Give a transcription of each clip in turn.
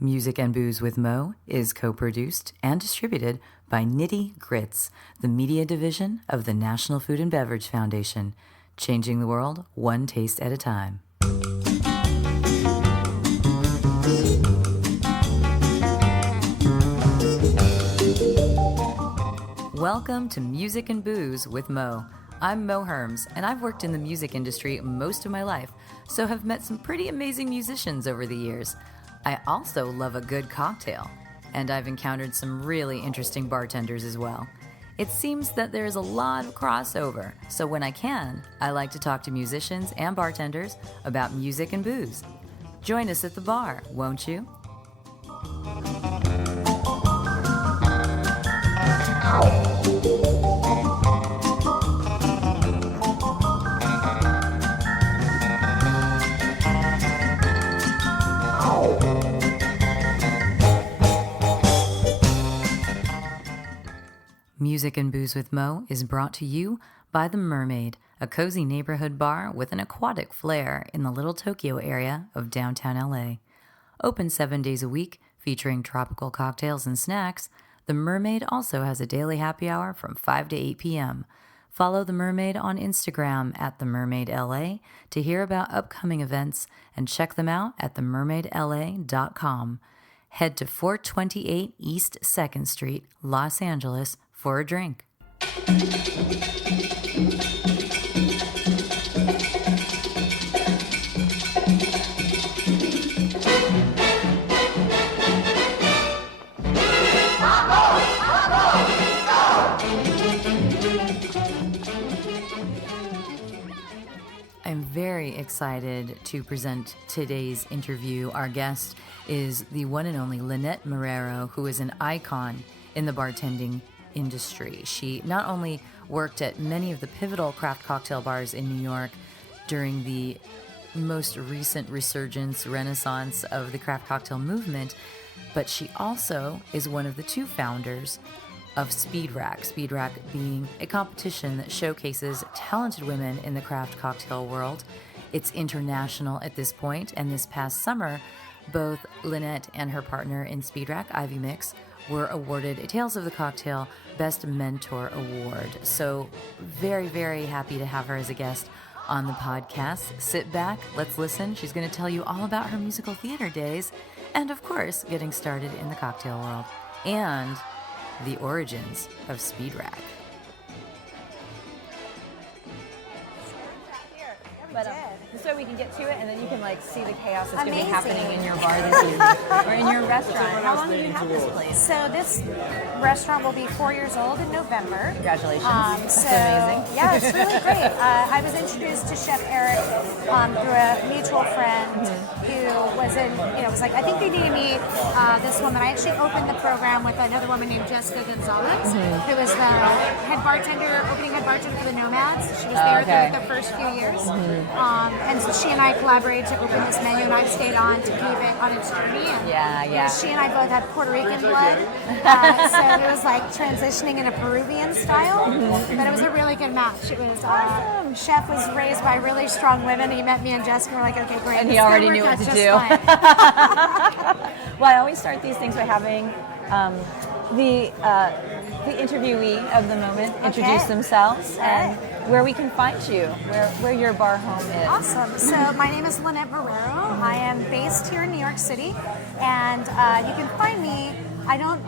Music and Booze with Mo is co-produced and distributed by Nitty Grits, the media division of the National Food and Beverage Foundation, changing the world one taste at a time. Welcome to Music and Booze with Mo. I'm Mo Herms, and I've worked in the music industry most of my life, so have met some pretty amazing musicians over the years. I also love a good cocktail, and I've encountered some really interesting bartenders as well. It seems that there's a lot of crossover, so when I can, I like to talk to musicians and bartenders about music and booze. Join us at the bar, won't you? Music and Booze with Mo is brought to you by The Mermaid, a cozy neighborhood bar with an aquatic flair in the Little Tokyo area of downtown LA. Open 7 days a week, featuring tropical cocktails and snacks, The Mermaid also has a daily happy hour from 5 to 8 p.m. Follow The Mermaid on Instagram at TheMermaidLA to hear about upcoming events and check them out at TheMermaidLA.com. Head to 428 East 2nd Street, Los Angeles, for a drink. I'm very excited to present today's interview. Our guest is the one and only Lynnette Marrero, who is an icon in the bartending industry. She not only worked at many of the pivotal craft cocktail bars in New York during the most recent resurgence, renaissance of the craft cocktail movement, but she also is one of the two founders of Speed Rack. Speed Rack being a competition that showcases talented women in the craft cocktail world. It's international at this point, and this past summer, both Lynnette and her partner in Speed Rack, Ivy Mix, were awarded a Tales of the Cocktail Best Mentor Award. So very, very happy to have her as a guest on the podcast. Sit back, let's listen. She's going to tell you all about her musical theater days and, of course, getting started in the cocktail world and the origins of Speed Rack. But this way we can get to it, and then you can see the chaos that's going to be happening in your bar this evening or in your restaurant. How long have you had this place? So this restaurant will be 4 years old in November. Congratulations! That's amazing. Yeah, it's really great. I was introduced to Chef Eric through a mutual friend who was in. Was like, I think they need to meet this woman. I actually opened the program with another woman named Jessica Gonzalez, who was the opening head bartender for the Nomads. She was there through the first few years. And so she and I collaborated to open this menu, and I've stayed on to keep it on its journey. And she and I both had Puerto Rican blood, so it was like transitioning in a Peruvian style. But it was a really good match. It was Chef was raised by really strong women. He met me and Jessica. We're like, okay, great. And he already knew what to do. Well, I always start these things by having the interviewee of the moment introduce themselves and where we can find you, where your bar home is. Awesome. So my name is Lynnette Marrero. I am based here in New York City, and you can find me. I don't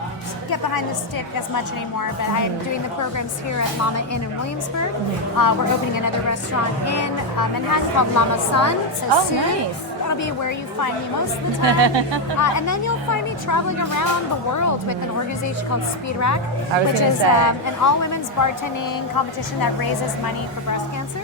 get behind the stick as much anymore, but I am doing the programs here at Mama Inn in Williamsburg. We're opening another restaurant in Manhattan called Mama Sun. So soon, nice. That'll be where you find me most of the time. And then you'll find me traveling around the world with an organization called Speed Rack, which is an all-women's bartending competition that raises money for breast cancer.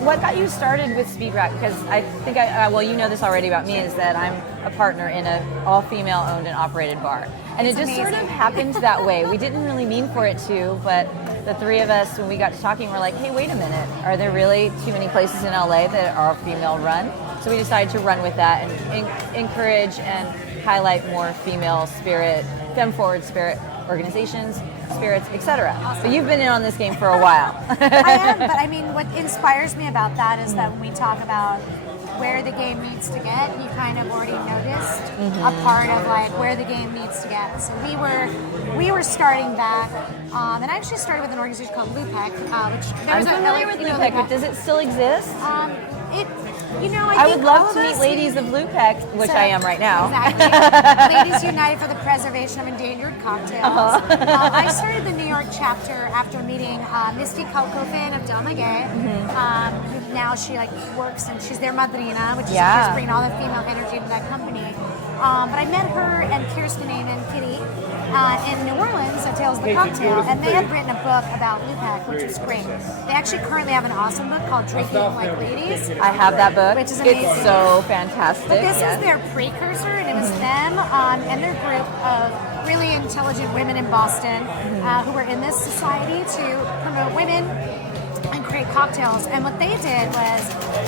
What got you started with Speed Rack? Because I think you know this already about me, is that I'm a partner in an all-female owned and operated bar. And it just sort of happened that way. We didn't really mean for it to, but the three of us, when we got to talking, we're like, hey, wait a minute. Are there really too many places in LA that are female run? So we decided to run with that and encourage and highlight more female spirit, femme-forward spirit organizations, spirits, etc. Awesome. So you've been in on this game for a while. I am, but I mean, what inspires me about that is that when we talk about where the game needs to get, you kind of already noticed a part of like where the game needs to get. So we were starting back, and I actually started with an organization called LUPEC, which I'm familiar with LUPEC, but does it still exist? I would love to meet ladies of LUPEC, which I am right now. Exactly. Ladies United for the Preservation of Endangered Cocktails. I started the New York chapter after meeting Misty Kalkofen of Del Maguey. Now she works and she's their madrina, which is just bringing all the female energy to that company. But I met her and Kirsten and Kitty in New Orleans at Tales of the Cocktail, and they had written a book about LUPEC, which was great. They actually currently have an awesome book called Drinking Like Ladies. I have that book. Which is amazing. It's so fantastic. But this is their precursor, and it was them and their group of really intelligent women in Boston who were in this society to promote women and create cocktails. And what they did was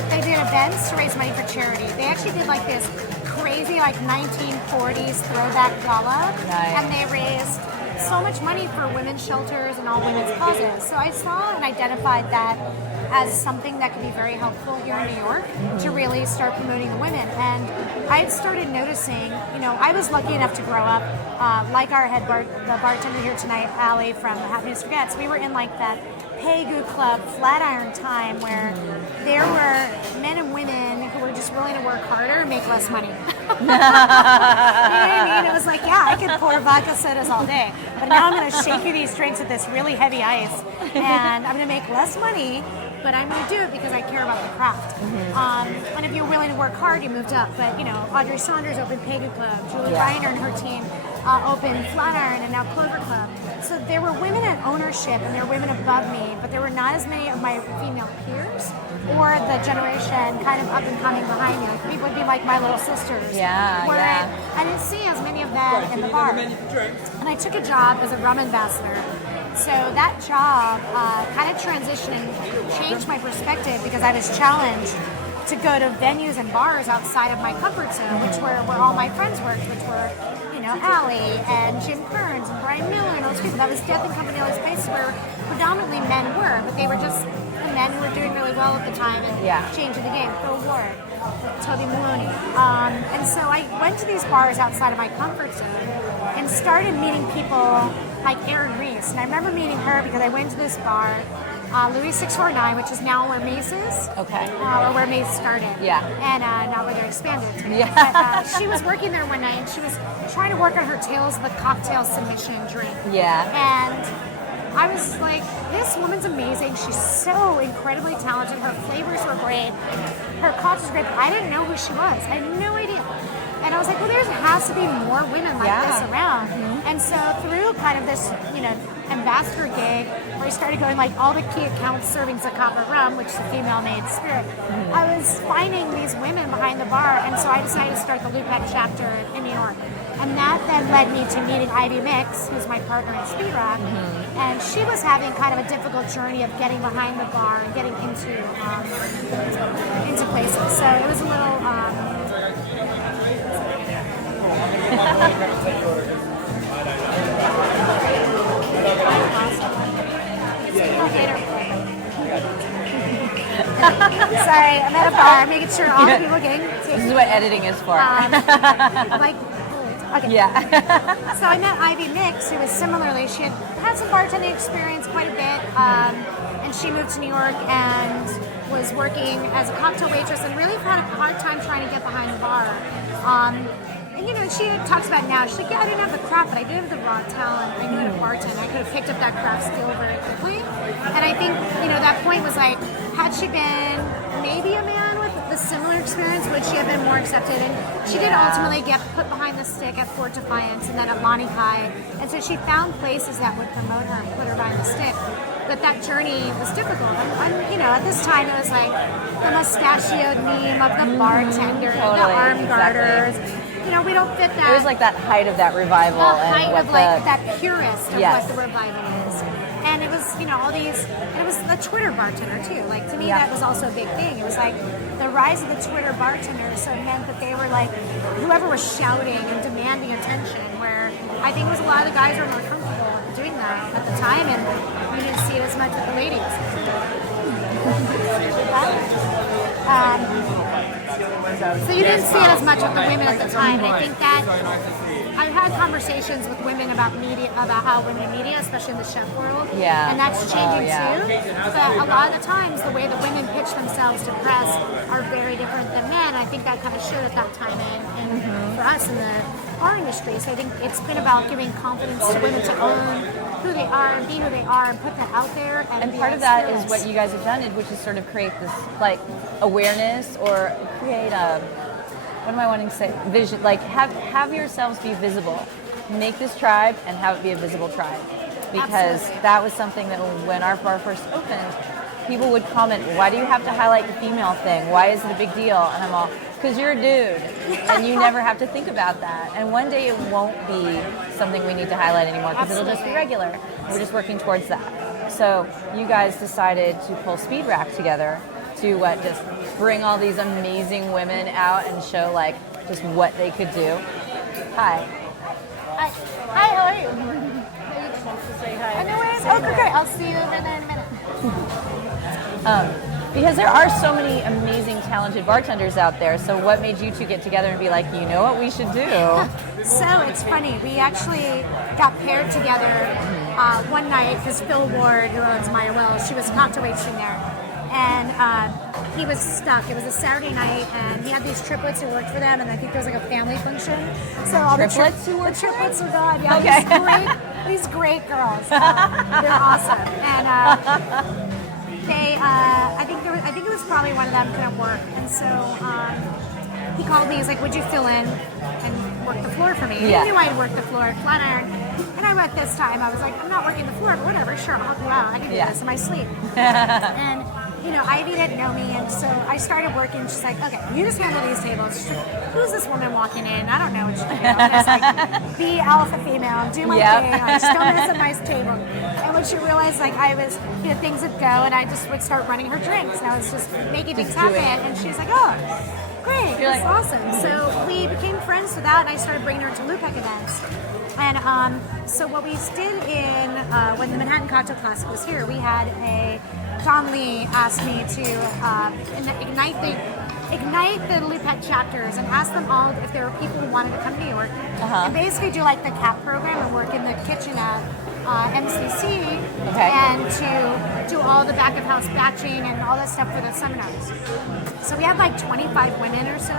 they did events to raise money for charity. They actually did this crazy 1940s throwback gala, and they raised so much money for women's shelters and all women's causes. So I saw and identified that as something that could be very helpful here in New York to really start promoting the women. And I had started noticing, I was lucky enough to grow up like our the bartender here tonight, Allie from Happiness Forgets. We were in that Pegu Club Flatiron time where there were men and women who were just willing to work harder and make less money. You know what I mean? It was I could pour vodka sodas all day, but now I'm going to shake you these drinks with this really heavy ice, and I'm going to make less money, but I'm going to do it because I care about the craft. And if you're willing to work hard, you moved up. But Audrey Saunders opened Pegu Club, Julie Reiner and her team opened Flatiron and now Clover Club. So there were women in ownership and there were women above me, but there were not as many of my female peers or the generation kind of up and coming behind me. People would be like my little sisters. I didn't see as many of them in the bar. And I took a job as a rum ambassador. So that job kind of transitioned and changed my perspective because I was challenged to go to venues and bars outside of my comfort zone, which were where all my friends worked, which were Allie and Jim Kearns and Brian Miller and all those people. That was Death and Company, all these places where predominantly men were, but they were just the men who were doing really well at the time and changing the game. Phil Ward, Toby Maloney. And so I went to these bars outside of my comfort zone and started meeting people like Erin Reese. And I remember meeting her because I went to this bar, Louis 649, which is now where Mace is. Okay. Or where Mace started. Yeah. And now where they're expanded. Yeah. But, she was working there one night and she was trying to work on her Tales of the Cocktail submission drink. Yeah. And I was like, this woman's amazing. She's so incredibly talented. Her flavors were great. Her cocktails were great. But I didn't know who she was. I had no idea. And I was like, well, there has to be more women like this around. And so through kind of this, ambassador gig, where I started going all the key accounts serving Zacapa rum, which is a female-made spirit, I was finding these women behind the bar. And so I decided to start the LUPEC chapter in New York. And that then led me to meeting Ivy Mix, who's my partner in Speed Rock. And she was having kind of a difficult journey of getting behind the bar and getting into places. So it was a little... Sorry, I'm at a bar, making sure all the people are getting taken. This is what editing is for. Okay. Yeah. So I met Ivy Mix, who was similarly, she had some bartending experience quite a bit, and she moved to New York and was working as a cocktail waitress and really had a hard time trying to get behind the bar. And she talks about it now. She's like, I didn't have the craft, but I did have the raw talent. I knew how to bartend. I could have picked up that craft skill very quickly. And I think, that point was had she been maybe a man with the similar experience, would she have been more accepted? And she did ultimately get put behind the stick at Fort Defiance and then at Lani Kai. And so she found places that would promote her and put her behind the stick. But that journey was difficult. And at this time it was the mustachioed meme of the bartender, the arm garters. We don't fit that. It was that height of that revival. The height of that purist of what the revival is. And it was, all these, and it was the Twitter bartender too. To me, that was also a big thing. It was the rise of the Twitter bartender. So it meant that they were whoever was shouting and demanding attention, where I think it was a lot of the guys who were more comfortable doing that at the time, and you didn't see it as much with the ladies. So you didn't see it as much with the women at the time. I think that I've had conversations with women about media, about how women in media, especially in the chef world, and that's changing too. But a lot of the times, the way the women pitch themselves to press are very different than men. I think that kind of showed at that time in for us in the bar industry. So I think it's been about giving confidence to women to own who they are and be who they are and put that out there. And part of that is what you guys have done, which is sort of create this like awareness or create a, what am I wanting to say? Vision, like have yourselves be visible. Make this tribe and have it be a visible tribe. Because that was something that when our bar first opened, people would comment, why do you have to highlight the female thing? Why is it a big deal? And I'm all, because you're a dude and you never have to think about that. And one day it won't be something we need to highlight anymore because it'll just be regular. We're just working towards that. So you guys decided to pull Speed Rack together to just bring all these amazing women out and show like just what they could do. Hi. Hi, how are you? Say hi. Anyways, okay, I'll see you over there in a minute. Because there are so many amazing, talented bartenders out there. So what made you two get together and be like, you know what we should do? So it's funny. We actually got paired together one night because Phil Ward, who owns Maya Wells, she was cocktail waitressing there. And he was stuck. It was a Saturday night, and he had these triplets who worked for them, and I think there was like a family function. So all Triplets who the worked triplets were gone. Yeah, Okay. these great girls. They're awesome. And I think it was probably one of them couldn't work, and so he called me. He's like, "Would you fill in and work the floor for me?" Yeah. He knew I'd work the floor, flat iron. And I went this time. I was like, "I'm not working the floor, but whatever. Sure, I'll help you out. I can do this in my sleep." And Ivy didn't know me, and so I started working. She's like, "Okay, you just handle these tables." She's like, "Who's this woman walking in? I don't know what she's doing. I'm just like, be alpha female, do my thing. I just don't mess up my table." And when she realized, like, I was, things would go, and I just would start running her drinks, and I was just making things happen. And she's like, "Oh, great, that's awesome." So we became friends with that, and I started bringing her to Lupec events. And so what we did when the Manhattan Cocktail Classic was here, we had Don Lee asked me to ignite the Lupec chapters and ask them all if there were people who wanted to come to New York and basically do like the CAP program and work in the kitchen at MCC and to do all the back of house batching and all that stuff for the seminars. So we had like 25 women or so,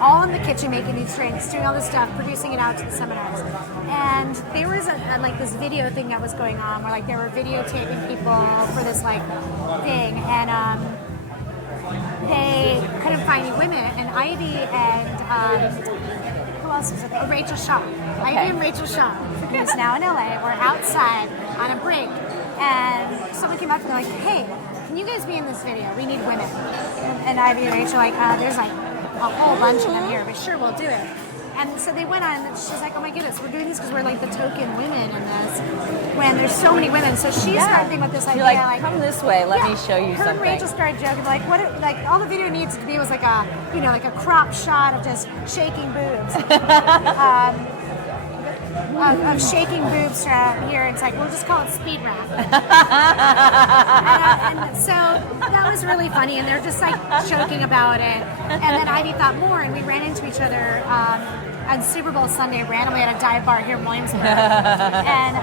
all in the kitchen making these drinks, doing all this stuff, producing it out to the seminars. And there was like this video thing that was going on where like they were videotaping people for this like thing, and they couldn't find any women. And Ivy and who else was it? Oh, Rachel Shaw. Ivy and Rachel Shaw, who's now in LA. We're outside on a break, and someone came up and they're like, "Hey, can you guys be in this video? We need women." And Ivy and Rachel are like, there's like a whole bunch of them here, but sure, we'll do it. And so they went on, and she's like, "Oh my goodness, we're doing this because we're like the token women in this, when there's so many women." So she started thinking with this idea, you're like, "Come this way, let me show you her something." And Rachel started joking, like, like all the video needs to be was like a, like a crop shot of just shaking boobs. Of shaking boobs here. It's like, we'll just call it Speed Rack. and so that was really funny, and they're just like joking about it. And then Ivy thought more, and we ran into each other on Super Bowl Sunday randomly at a dive bar here in Williamsburg. And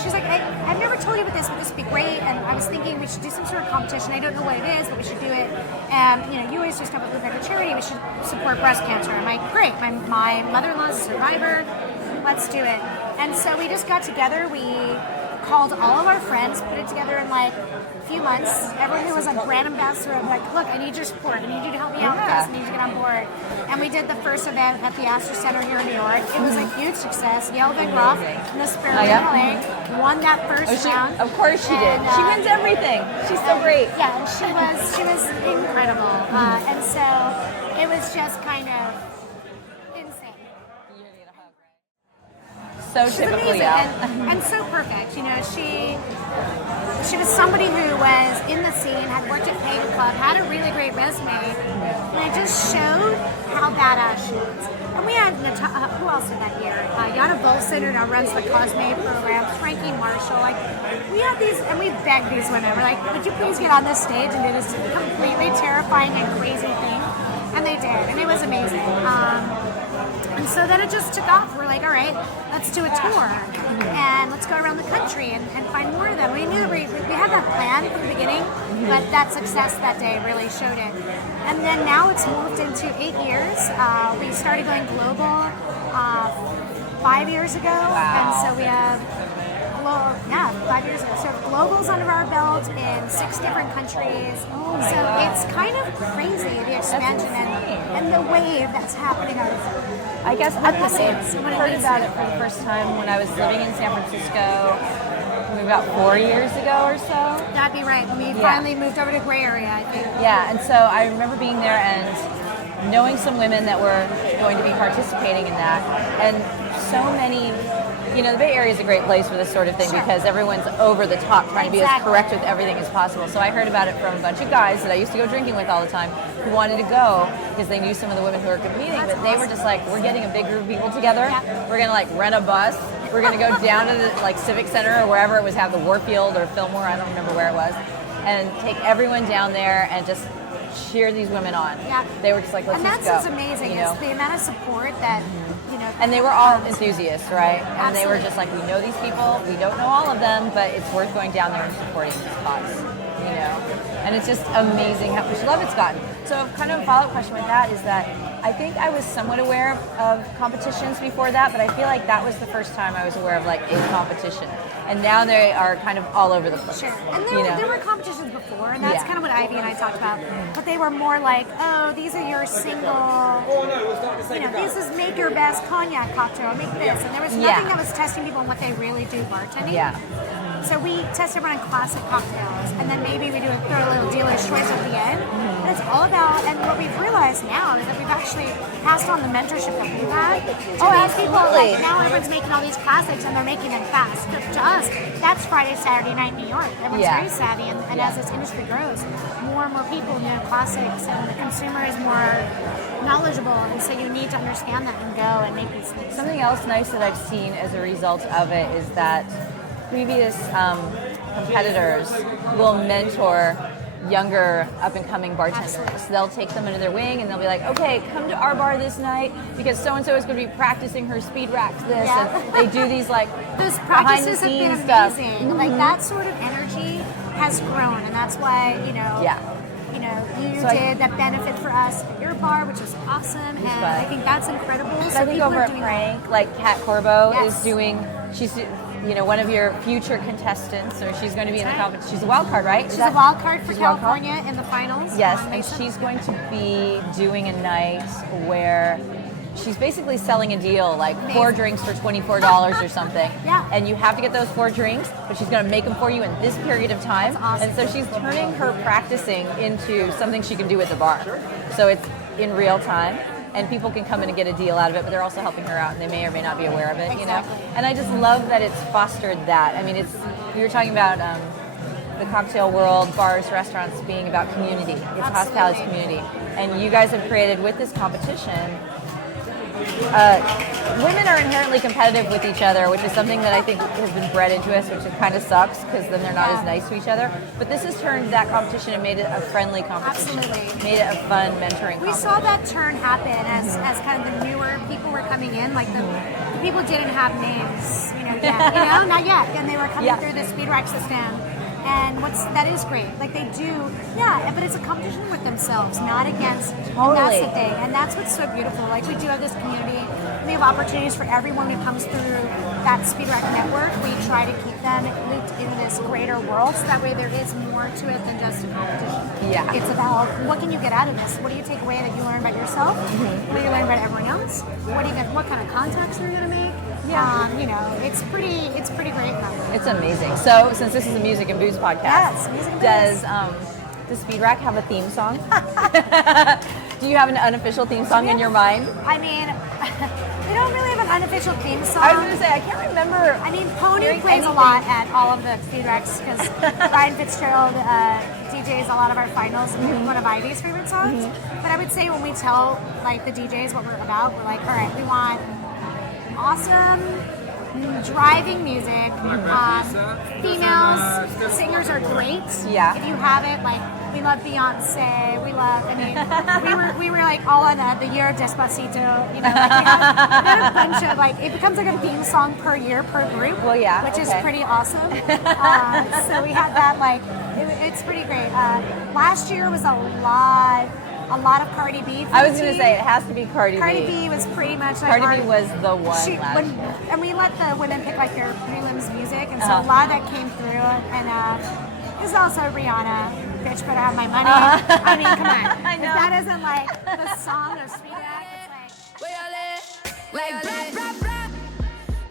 she's like, I've never told you about this, but this would be great. And I was thinking we should do some sort of competition. I don't know what it is, but we should do it. And you always do stuff with Lupec charity. We should support breast cancer. I'm like, great. My mother-in-law's a survivor. Let's do it. And so we just got together. We called all of our friends, put it together in like a few months. Everyone who was like brand ambassador, I'm like, "Look, I need your support. I need you to help me out with this. I need you to get on board." And we did the first event at the Astor Center here in New York. It was a huge success. Yale Van Groff and the Spirit won that first round. Of course she did. She wins everything. She's so great. Yeah, and she was incredible. And so it was just kind of insane. So She's typically amazing and so perfect. She was somebody who was in the scene, had worked at Pagan Club, had a really great resume, and it just showed how badass she was. And we had who else did that year? Yana Volson, who now runs the Cosme program, Frankie Marshall. Like, we had these, and we begged these women. We're like, "Would you please get on this stage and do this completely terrifying and crazy thing?" And they did, and it was amazing. And so then it just took off. We're like, all right, let's do a tour, and let's go around the country and find more of them. We knew that we had that plan from the beginning, but that success that day really showed it. And then now it's moved into 8 years. We started going global 5 years ago, and so we have 5 years ago. So global's under our belt in 6 different countries. So it's kind of crazy, the expansion and the wave that's happening. I guess I heard about it for the first time when I was living in San Francisco maybe about 4 years ago or so. That'd be right. We finally moved over to Gray Area, I think. Yeah, and so I remember being there and knowing some women that were going to be participating in that. And so many, the Bay Area is a great place for this sort of thing because everyone's over the top trying to be as correct with everything as possible. So I heard about it from a bunch of guys that I used to go drinking with all the time who wanted to go because they knew some of the women who were competing, but they were just like, we're getting a big group of people together. We're going to rent a bus. We're going to go down to the Civic Center or wherever it was, have the Warfield or Fillmore, I don't remember where it was, and take everyone down there and just cheer these women on. Yeah. They were just like, let's just go. And that's what's amazing, is the amount of support that, And they were all enthusiasts, right? And they were just like, we know these people, we don't know all of them, but it's worth going down there and supporting this cause, And it's just amazing how much love it's gotten. So kind of a follow-up question with that is that I think I was somewhat aware of competitions before that, but I feel like that was the first time I was aware of a competition. And now they are kind of all over the place. Sure. And there were competitions before, and that's kind of what Ivy and I talked about. But they were more like, oh, these are your single, this is make your best cognac cocktail, make this. And there was nothing that was testing people on what they really do bartending. Yeah. So we test everyone on classic cocktails, and then maybe we throw a little dealer's choice at the end. And it's all about, and what we've realized now is that we've actually passed on the mentorship that we've had to these people. Now everyone's making all these classics, and they're making them fast. But to us, that's Friday, Saturday night in New York. Everyone's very savvy, and as this industry grows, more and more people know classics, and the consumer is more knowledgeable, and so you need to understand that and go and make these things. Something else nice that I've seen as a result of it is that previous competitors will mentor younger up-and-coming bartenders. So they'll take them under their wing and they'll be like, okay, come to our bar this night because so-and-so is going to be practicing her speed racks this. And they do these those practices have been amazing. Mm-hmm. That sort of energy has grown, and that's why, you did that benefit for us at your bar, which is awesome, and I think that's incredible. So I think over at Frank, Kat Corbo is doing, she's one of your future contestants, or she's going to be in the competition. She's a wild card, right? She's a wild card for California in the finals. Yes, and she's going to be doing a night where she's basically selling a deal, 4 drinks for $24 or something. Yeah. And you have to get those 4 drinks, but she's going to make them for you in this period of time. That's awesome. And so she's turning her practicing into something she can do at the bar. So it's in real time. And people can come in and get a deal out of it, but they're also helping her out, and they may or may not be aware of it, And I just love that it's fostered that. I mean, we were talking about the cocktail world, bars, restaurants being about community. It's hospitality community. And you guys have created with this competition, women are inherently competitive with each other, which is something that I think has been bred into us, which kind of sucks because then they're not as nice to each other. But this has turned that competition and made it a friendly competition. Absolutely. Made it a fun mentoring competition. We saw that turn happen as kind of the newer people were coming in, the people didn't have names, yet, not yet. And they were coming through the speed rack system. And that is great. They do, but it's a competition with themselves, not against. Totally. And that's the thing. And that's what's so beautiful. We do have this community. We have opportunities for everyone who comes through that Speed Rack network. We try to keep them looped in this greater world, so that way there is more to it than just a competition. Yeah. It's about what can you get out of this? What do you take away that you learn about yourself? What do you learn about everyone else? What kind of contacts are you going to make? It's pretty great. It's amazing. So, since this is a music and booze podcast, music and booze. Does Speed Rack have a theme song? Do you have an unofficial theme song in your mind? I mean, we don't really have an unofficial theme song. I was going to say, I can't remember. I mean, Pony plays a lot at all of the Speed Racks because Ryan Fitzgerald DJs a lot of our finals, and one of Ivy's favorite songs. But I would say when we tell the DJs what we're about, we're like, all right, we want awesome driving music. Females, singers are great. Yeah. If you have it, We love Beyonce. We were like all on the year of Despacito. You know, like we had a bunch of like, it becomes like a theme song per year per group. Well, yeah, which is pretty awesome. So we had that like, it's pretty great. Last year was a lot of Cardi B. I was going to say, it has to be Cardi B. Cardi B was pretty much like Cardi B was the one last year. And we let the women pick like their prelims music, and so a lot of that came through. And there's also Rihanna. Bitch, better have my money. I mean, come on. I know. If that isn't like the song of Speed Act, it's Like, brap, brap, brap.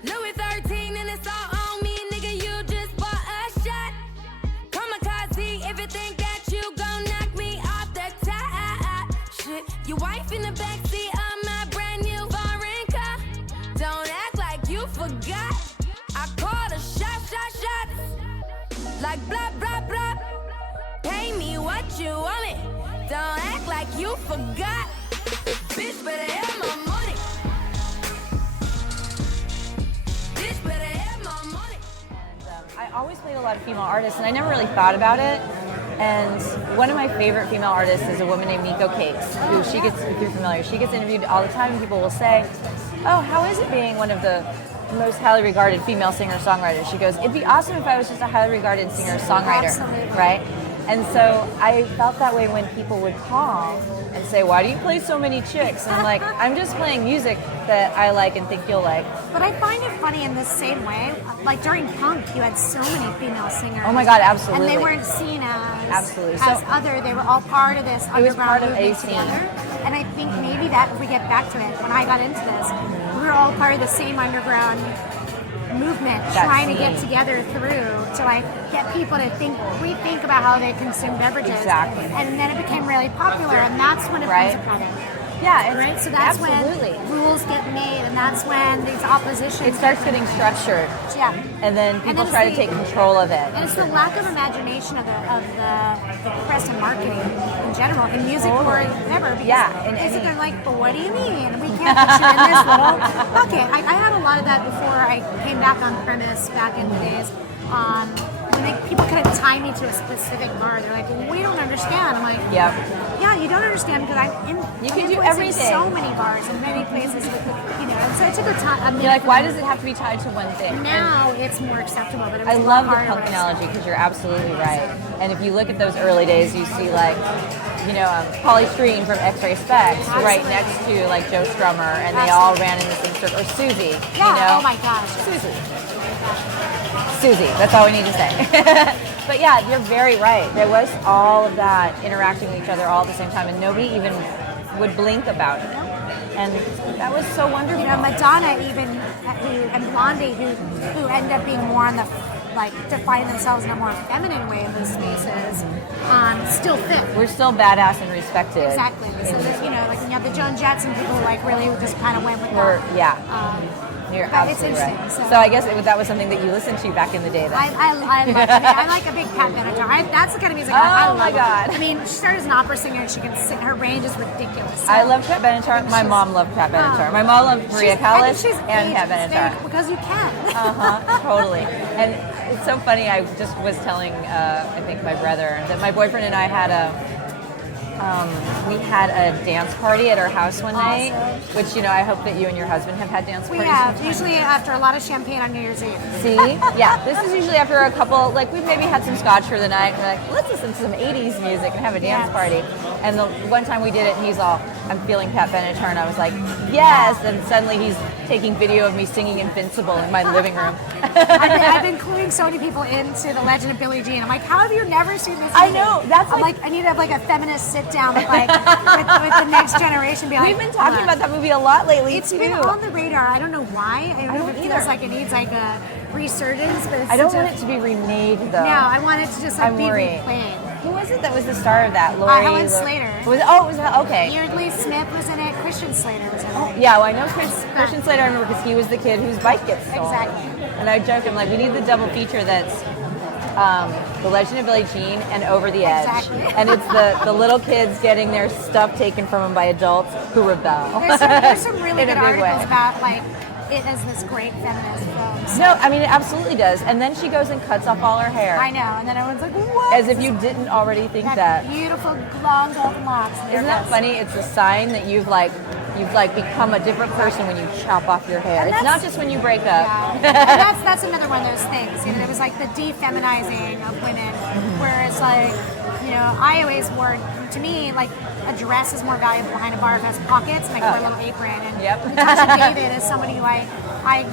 Louis 13 and it's all on me, nigga. You just bought a shot. Kamikaze, if you think that you gon' knock me off the top. Shit, your wife in the backseat of my brand new foreign car. Don't act like you forgot. I called a shot. Like, blah, blah, blah. Pay me what you want it. Don't act like you forgot. Bitch, better have my money. Bitch, better have my money. I always played a lot of female artists, and I never really thought about it. And one of my favorite female artists is a woman named Nico Cakes, who if you're familiar, she gets interviewed all the time, and people will say, oh, how is it being one of the most highly regarded female singer-songwriters? She goes, it'd be awesome if I was just a highly regarded singer-songwriter, Absolutely. right? And so I felt that way when people would call and say, why do you play so many chicks? And I'm like, I'm just playing music that I like and think you'll like. But I find it funny in the same way. Like during punk, you had so many female singers. Oh my God, absolutely. And they weren't seen as Absolutely. they were all part of this It was part underground of a movement scene. together. And I think maybe that if we get back to it, when I got into this, we were all part of the same underground movement, trying to get together through to like get people to rethink about how they consume beverages. Exactly. And then it became really popular, and that's when it becomes a problem. Yeah, Right? So that's absolutely. when rules get made, and that's when these oppositions. It starts getting structured, Yeah. and then people then try it's to take control of it. And it's the lack of imagination of the press and marketing in general, in music or whatever. Because Yeah, music, they're like, but what do you mean? We can't put you in this little bucket. I had a lot of that before I came back on premise back in the days. When people couldn't tie me to a specific bar, they're like, well, we don't understand. I'm like, Yep. yeah, you don't understand because You can do influencing everything. so many bars in many places, and so it took a time. You're like, why does it have to be tied to one thing? Now it's more acceptable, but it was I a love lot the harder punk when I started. analogy because you're absolutely right. And if you look at those early days, you see like, Pauly Stream from X-Ray Specs right Absolutely. next to like Joe Strummer, and they all ran in the same circle. Or Susie, Yeah, oh my gosh. Susie, that's all we need to say. But yeah, you're very right. There was all of that interacting with each other all at the same time, and nobody even would blink about it. And that was so wonderful. Madonna and Blondie, who end up being more on the, like, defining themselves in a more feminine way in those spaces, still fit. We're still badass and respected. Exactly. So there's, like, you have the Joan Jett and people who, like, really just kind of went with that. You're But it's absolutely right. interesting, So I guess that was something that you listened to back in the day then. I love. I like a big Pat Benatar. That's the kind of music I love. my God. I mean, she started as an opera singer, and she can sing. Her range is ridiculous. So I love Pat Benatar. My mom loved Pat Benatar. My mom loved Maria Callas and Pat Benatar. Because you can. Totally. And it's so funny. I just was telling, I think my brother, that my boyfriend and I had we had a dance party at our house one night, which, I hope that you and your husband have had dance parties. We have, usually after a lot of champagne on New Year's Eve. See? Yeah, this is usually after a couple, like we've maybe had some scotch for the night, and we're like, let's listen to some 80s music and have a dance party. And the one time we did it, and he's all, I'm feeling Pat Benatar, and I was like, yes! And suddenly he's taking video of me singing Invincible in my living room. I've been cluing so many people into The Legend of Billie Jean. I'm like, how have you never seen this movie? I know, that's I'm like, I need to have like a feminist sit down with with the next generation. Be like, we've been talking about that movie a lot lately, It's too. been on the radar. I don't know why. I don't know if it feels either. like it needs like a resurgence, but it's I don't such want it to be remade, though. No, I want it to just like I'm be worried. replayed. Who was it that was the star of that? Lori Helen Slater. It was okay. Yeardley Smith was in it. Christian Slater was in it. Yeah, well, I know Christian Slater, I remember, because he was the kid whose bike gets stolen. Exactly. And I joked, I'm like, we need the double feature that's The Legend of Billie Jean and Over the Edge. Exactly. And it's the little kids getting their stuff taken from them by adults who rebel. There's some really In a good big way. articles about like it as this great feminist film. So, No, I mean, it absolutely does. And then she goes and cuts off all her hair. I know, and then everyone's like, what? As if you didn't already think that. Beautiful, long golden locks. Isn't that funny? It's a sign that you've become a different person when you chop off your hair. And It's not just when you break up. Yeah. And that's another one of those things. You know, it was like the defeminizing of women, whereas like, you know, I always wore, to me, like a dress is more valuable behind a bar if it has pockets, and I can wear a little apron. And Natasha David is somebody who I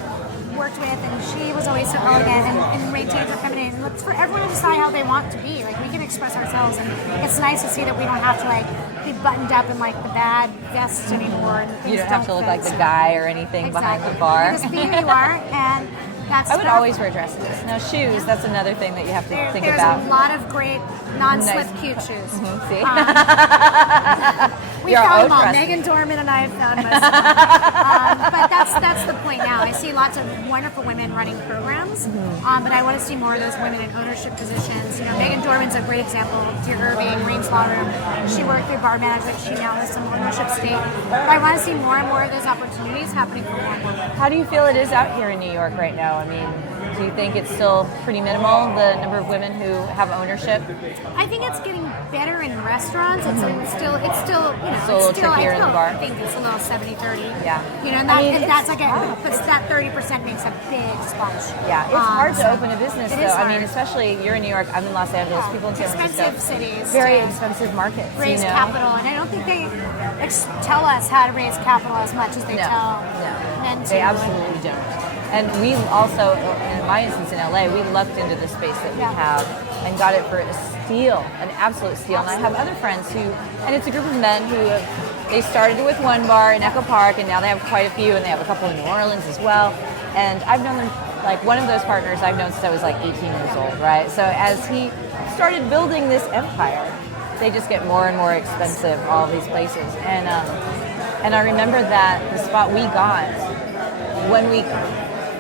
worked with, and she was always so elegant and maintains her femininity. And it's for everyone to decide how they want to be. Like, we can express ourselves, and it's nice to see that we don't have to like be buttoned up in like the bad vests anymore. And You don't have to look like the guy or anything behind the bar. Just be who you are, and that's. I would always wear dresses. Now shoes, that's another thing that you have to think there's about. a lot of great non-slip cute shoes. See? We Your found own them all. dresses. Megan Dorman and I have found most. But that's the point now. I see lots of wonderful women running programs, but I want to see more of those women in ownership positions. You know, Megan Dorman's a great example. Dear Irving, Rain's Law Room. She worked through bar management. She now has some ownership stake. But I want to see more and more of those opportunities happening for more women. How do you feel it is out here in New York right now? I mean, do you think it's still pretty minimal, the number of women who have ownership? I think it's getting better in restaurants. It's still, you know, It's a little trickier in the bar. I think it's a little 70-30. Yeah. You know, and, that's like that 30% makes a big splash. Yeah, it's hard to open a business, it though. is I mean, hard. especially you're in New York, I'm in Los Angeles, people in San Francisco. Expensive cities. Very to expensive markets. raise you know? capital, and I don't think they tell us how to raise capital as much as they tell men to. They absolutely don't. And we also, in my instance in LA, we lucked into the space that we have and got it for a steal, an absolute steal. And I have other friends who, and it's a group of men who they started with one bar in Echo Park, and now they have quite a few, and they have a couple in New Orleans as well. And I've known them, like one of those partners I've known since I was like 18 years old, right? So as he started building this empire, they just get more and more expensive, all these places. And I remember that the spot we got when we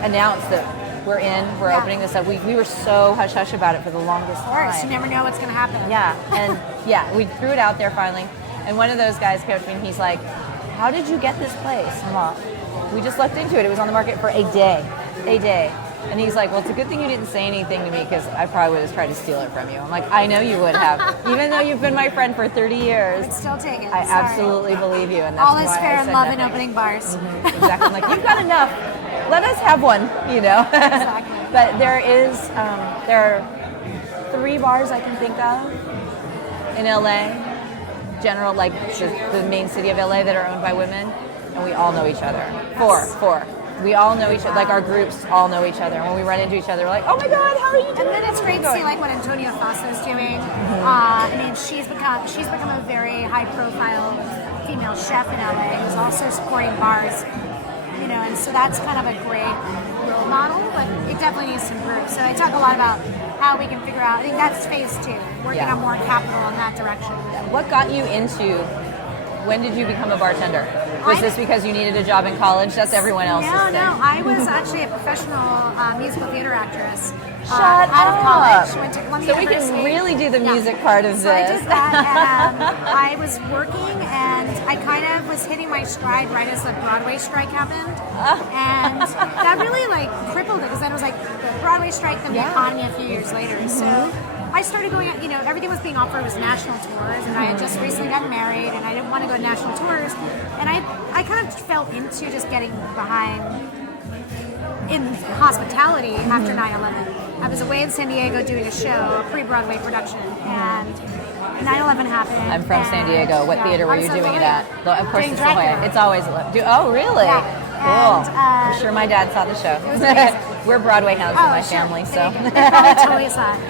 announced that we're opening this up, we were so hush-hush about it for the longest Of course, time. you never know what's going to happen. Yeah, and we threw it out there finally, and one of those guys came up to me and he's like, how did you get this place? I'm like, we just lucked into it. It was on the market for a day. And he's like, well, it's a good thing you didn't say anything to me because I probably would have tried to steal it from you. I'm like, I know you would have. Even though you've been my friend for 30 years. I'd still take it. I Sorry. absolutely believe you. And that's All is why fair I in said love nothing. and opening bars. Exactly. I'm like, you've got enough. Let us have one, you know. Exactly. But there are 3 bars I can think of in LA, general, like the main city of LA that are owned by women, and we all know each other. Four. We all know each other. Like our groups all know each other. And when we run into each other, we're like, oh my God, how are you doing? And then it's great to see like what Antonia Fasso's doing. I mean, she's become a very high-profile female chef in LA who's also supporting bars. You know, and so that's kind of a great role model, but it definitely needs to improve. So I talk a lot about how we can figure out. I think that's phase 2, working on more capital in that direction. What got you into? When did you become a bartender? Was this because you needed a job in college? That's everyone else's thing. No. I was actually a professional musical theater actress. Shut out of college. up. Went to Columbia So we can University. really do the music part of So I this. did that, and I was working, and I kind of was hitting my stride right as the Broadway strike happened, and that really like crippled it because then it was like the Broadway strike, then the economy a few years later. So I started going out, you know, everything was being offered was national tours, and I had just recently gotten married, and I didn't want to go to national tours, and I kind of fell into just getting behind in hospitality after 9/11. I was away in San Diego doing a show, a pre-Broadway production, and 9/11 happened. I'm from San Diego. What theater were you doing it at? Of course, Doing it's La Jolla. Dracula. It's always oh, really? Yeah. Cool. And, I'm sure my dad saw the show. It was amazing. We're Broadway hounds in my sure. family, There so. you go. They probably totally saw it.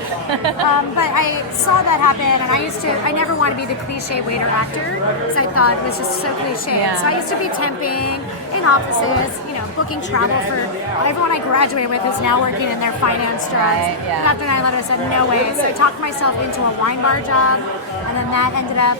But I saw that happen, and I never wanted to be the cliche waiter actor because I thought it was just so cliche. Yeah. So I used to be temping in offices, you know, booking travel for everyone I graduated with who's now working in their finance jobs. Right, yeah. And after 9/11, I said, no way. So I talked myself into a wine bar job, and then that ended up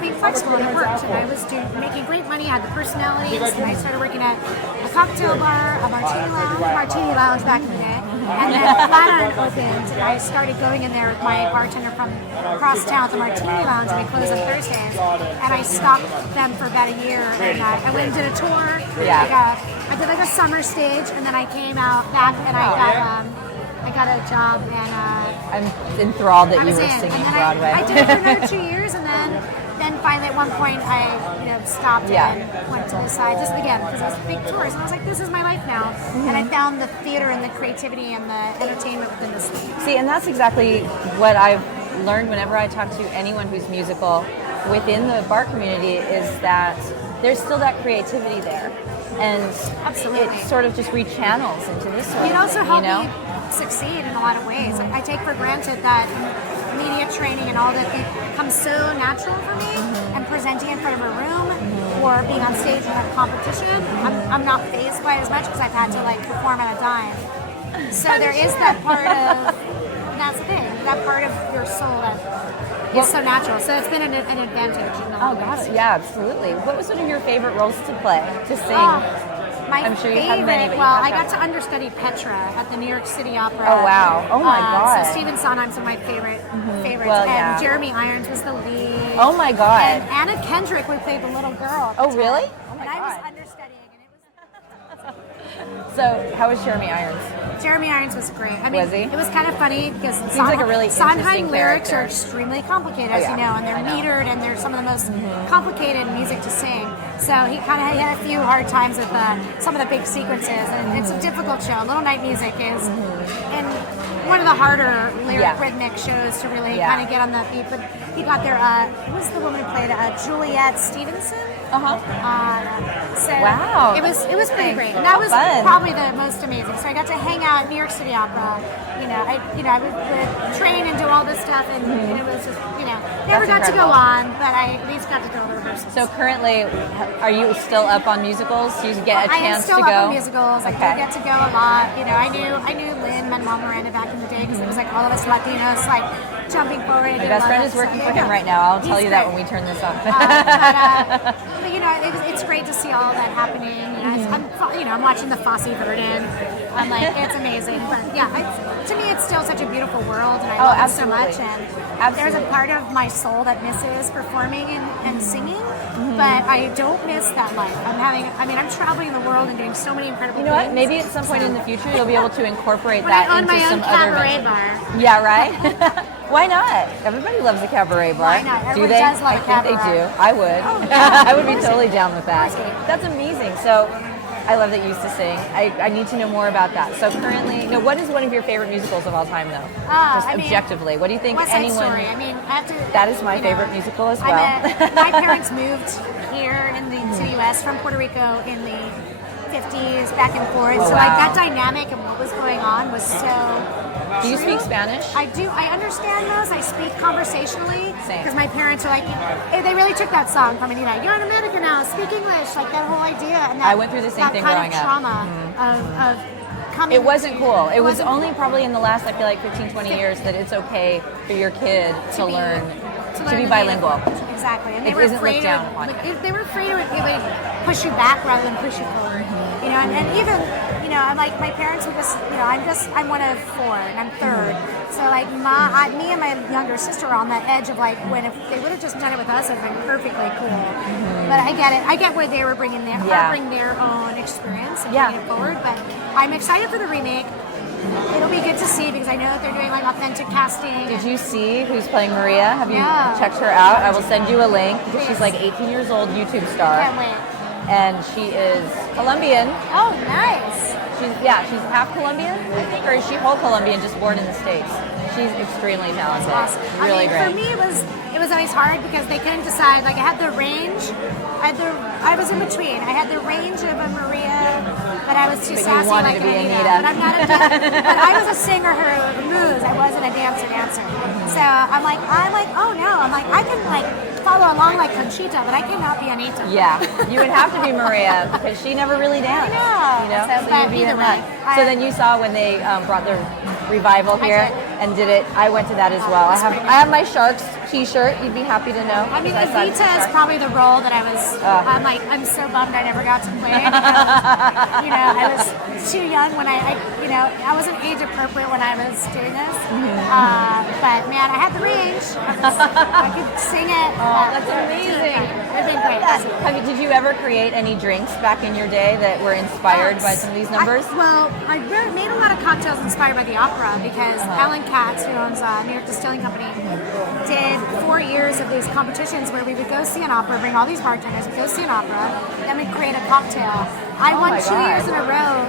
being flexible, and it worked. And I was making great money, had the personalities, and I started working at a cocktail bar, a martini lounge back in the day. And then Flatiron opened, and I started going in there with my bartender from across town at the Martini Lounge, and we closed on Thursdays. And I stopped them for about a year, and I went and did a tour. Yeah. I did like a summer stage, and then I came out back, and I got a job, and I'm enthralled that I you was were in. singing And then Broadway. I did it for another 2 years, and then finally at one point I stopped and went to the side just again because I was big tours, and I was like, this is my life now. And I found the theater and the creativity and the entertainment within this thing. See, and that's exactly what I've learned whenever I talk to anyone who's musical within the bar community is that there's still that creativity there. And Absolutely. it sort of just rechannels into this sort It of also thing, helped you know? me succeed in a lot of ways. I take for granted that media training and all that it comes so natural for me, and presenting in front of a room or being on stage in a competition, I'm not fazed by it as much because I've had to like perform at a dime. So there is that part of, that's the thing, that part of your soul that is so natural. So it's been an advantage. In Oh, got it. Yeah, absolutely. What was one of your favorite roles to play, to sing? My I'm sure you favorite, have many, but you well, have I to got to understudy Petra at the New York City Opera. Oh, wow. Oh, my God. So Stephen Sondheim's one of my favorites. Well, and yeah. Jeremy Irons was the lead. Oh, my God. And Anna Kendrick would play the little girl. Oh, really? Oh, my And I was God. understudying, and it was... So, how was Jeremy Irons? Jeremy Irons was great. I mean, Was he? it was kind of funny because like a really Sondheim interesting lyrics character. are extremely complicated, as Oh, yeah. you know, and they're I know. metered, and they're some of the most complicated music to sing. So he had a few hard times with some of the big sequences, and it's a difficult show. Little Night Music is and one of the harder rhythmic shows to really kind of get on the beat. But he got there. Who was the woman who played Juliet Stevenson? So Wow. it was pretty great. And that was Fun. probably the most amazing. So I got to hang out at New York City Opera. I would train and do all this stuff, and it was just never got to go incredible. on, but I at least got to go to rehearsals. So currently, are you still up on musicals? You get a I am chance still to up go? on musicals. I Okay. do get to go a lot. I knew Lin-Manuel Miranda back in the day because it was like all of us Latinos like jumping forward. My best friend is working for him right now. I'll tell you that when we turn this off. But it's great to see all that happening. I'm watching the Fosse Verdon. I'm like, it's amazing. But yeah, to me, it's still such a beautiful world, and I love it so much. And there's a part of my soul that misses performing and singing, but I don't miss that life. I'm traveling the world and doing so many incredible You know what? things. Maybe at some point in the future, you'll be able to incorporate When that I own into my some own other cabaret ventures. bar. Yeah, right? Why not? Everybody loves a cabaret bar. Why not? Do Everyone they? does love I a think they cabaret. do. I would. Oh, yeah. I would be totally down with that. Of course. That's amazing. So, I love that you used to sing. I need to know more about that. So currently, what is one of your favorite musicals of all time, though? Just objectively, what do you think West Side anyone? Story. I have to. That is my favorite musical as well. My parents moved here to the U.S. from Puerto Rico in the 50s, back and forth. Oh, so wow. that dynamic and what was going on was so. Do you true. speak Spanish? I do. I understand those. I speak conversationally Same. because my parents are like, they really took that song from me. You're an American now. Speak English. Like that whole idea. And that, I went through the same thing kind growing of up. trauma of coming. It wasn't cool. It was wasn't only cool. probably in the last, I feel like 15, 20 years that it's okay for your kid to learn to be the bilingual. language. Exactly. And It they were isn't afraid looked down upon. they were afraid it would push you back rather than push you forward. And even I'm like my parents would just I'm one of four and I'm third. So like me and my younger sister are on that edge of like when if they would have just done it with us, it would have been perfectly cool. But I get it. I get where they were bringing their own experience and bringing it forward. But I'm excited for the remake. It'll be good to see because I know that they're doing like authentic casting. Did you see who's playing Maria? Have you No. checked her out? I will send you a link because she's like 18 years old, YouTube star. Can't wait. And she is Colombian. Oh, nice. She's half Colombian, I think, or is she whole Colombian, just born in the States? She's extremely talented. Awesome. Really great. For me, it was always hard because they couldn't decide. Like I had the range, I was in between. I had the range of a Maria, but I was too But you sassy wanted like to be an Anita. But I'm not but I was a singer who moves. I wasn't a dancer. So I'm like, oh no. I'm like, I can like follow along like Conchita, but I cannot be Anita. Yeah, you would have to be Maria because she never really danced. I know. So But you'd be either in way, that. So then you saw when they brought their revival here and did it. I went to that as well. I have my Sharks T-shirt. You'd be happy to know. I mean, because I saw Evita is Sharks. probably the role that I was. I'm so bummed I never got to play because, I was too young when I wasn't age appropriate when I was doing this. But man, I had the range. I could sing it. Oh, that's amazing. It's been great. Did you ever create any drinks back in your day that were inspired by some of these numbers? I made a lot of cocktails inspired by the opera because Alan Katz, who owns New York Distilling Company, did 4 years of these competitions where we would go see an opera, bring all these bartenders, we'd go see an opera, then we'd create a cocktail. I won 2 years in a row,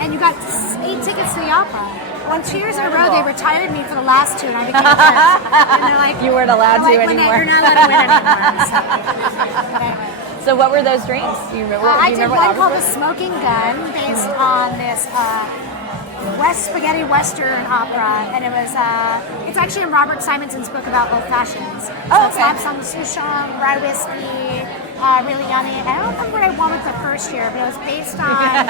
and you got 8 tickets to the opera. Won 2 years in a row, they retired me for the last 2, and I became first. And they're like, you weren't allowed to anymore. Lynnette, you're not allowed to win anymore. So what were those drinks? Do you remember? I did one called the Smoking Gun, based on this West Spaghetti Western opera, and it was it's actually in Robert Simonson's book about old fashions. So it's lamps on the souchong, rye whiskey, really yummy. I don't remember what I won with the first year, but it was based on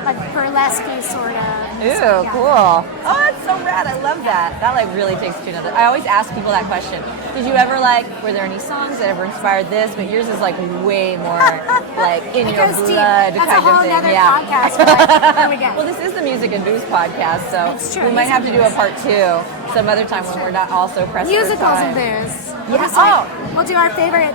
like burlesque sort of. Ooh, cool. Oh, that's so rad. I love that. That like really takes it to another. I always ask people that question. Did you ever were there any songs that ever inspired this? But yours is like way more like in your blood That's kind a whole of thing. other podcast. But here we go. Well, this is the Music and Booze podcast, so It's true. we might have to do a part 2 some other time when we're not all so pressed for Musicals time. and booze. Yeah. We'll do our favorite.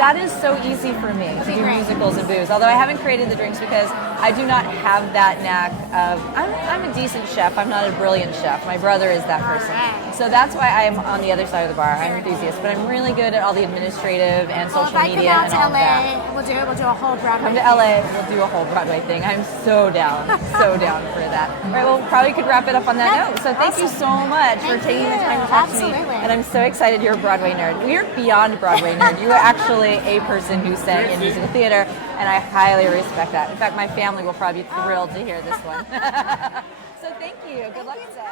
That is so easy for me to do musicals and booze. Although I haven't created the drinks because I do not have that knack of. I'm a decent chef. I'm not a brilliant chef. My brother is that person. Right. So that's why I'm on the other side of the bar. I'm an enthusiast, but I'm really good at all the administrative and social media and all If I come that. out to LA, we'll do it. We'll do a whole Broadway. Come to LA, we'll do a whole Broadway thing. I'm so down, so down for that. All right, well, probably could wrap it up on that note. So thank you so much for taking the time to talk to me. And I'm so excited you're a Broadway nerd. We are beyond Broadway nerd. You are actually a person who sang in musical theater, and I highly respect that. In fact, my family will probably be thrilled to hear this one. So thank you. Good luck today.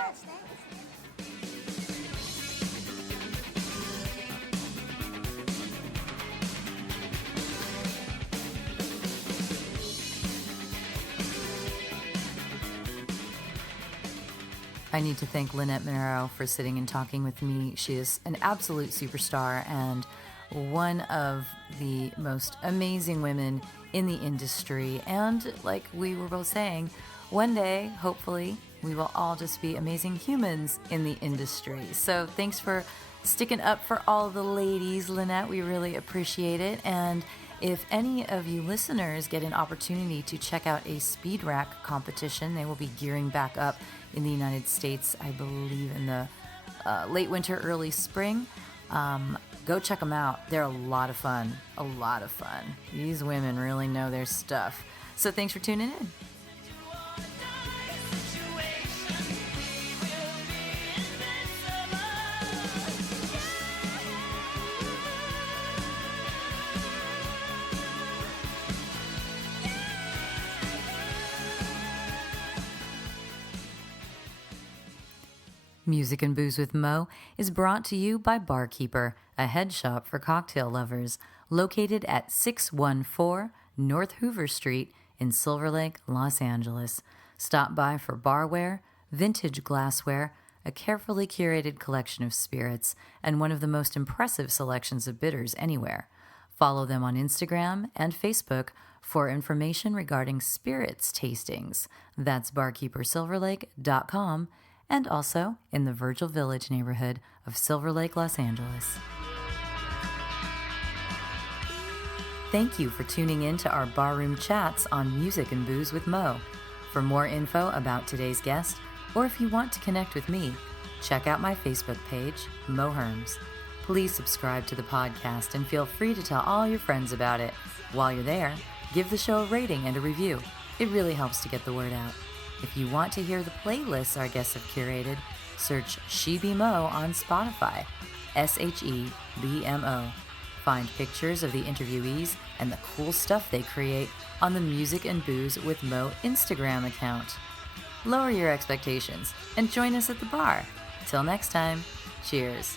I need to thank Lynnette Marrero for sitting and talking with me. She is an absolute superstar and one of the most amazing women in the industry. And like we were both saying, one day, hopefully, we will all just be amazing humans in the industry. So thanks for sticking up for all the ladies, Lynnette. We really appreciate it. And if any of you listeners get an opportunity to check out a speed rack competition, they will be gearing back up in the United States, I believe in the late winter, early spring. Go check them out. They're a lot of fun. A lot of fun. These women really know their stuff. So thanks for tuning in. Music and Booze with Mo is brought to you by Barkeeper, a head shop for cocktail lovers, located at 614 North Hoover Street in Silver Lake, Los Angeles. Stop by for barware, vintage glassware, a carefully curated collection of spirits, and one of the most impressive selections of bitters anywhere. Follow them on Instagram and Facebook for information regarding spirits tastings. That's barkeepersilverlake.com. and also in the Virgil Village neighborhood of Silver Lake, Los Angeles. Thank you for tuning in to our barroom chats on Music and Booze with Mo. For more info about today's guest, or if you want to connect with me, check out my Facebook page, Mo Herms. Please subscribe to the podcast and feel free to tell all your friends about it. While you're there, give the show a rating and a review. It really helps to get the word out. If you want to hear the playlists our guests have curated, search She Be Mo on Spotify, SHEBMO. Find pictures of the interviewees and the cool stuff they create on the Music and Booze with Mo Instagram account. Lower your expectations and join us at the bar. Till next time, cheers.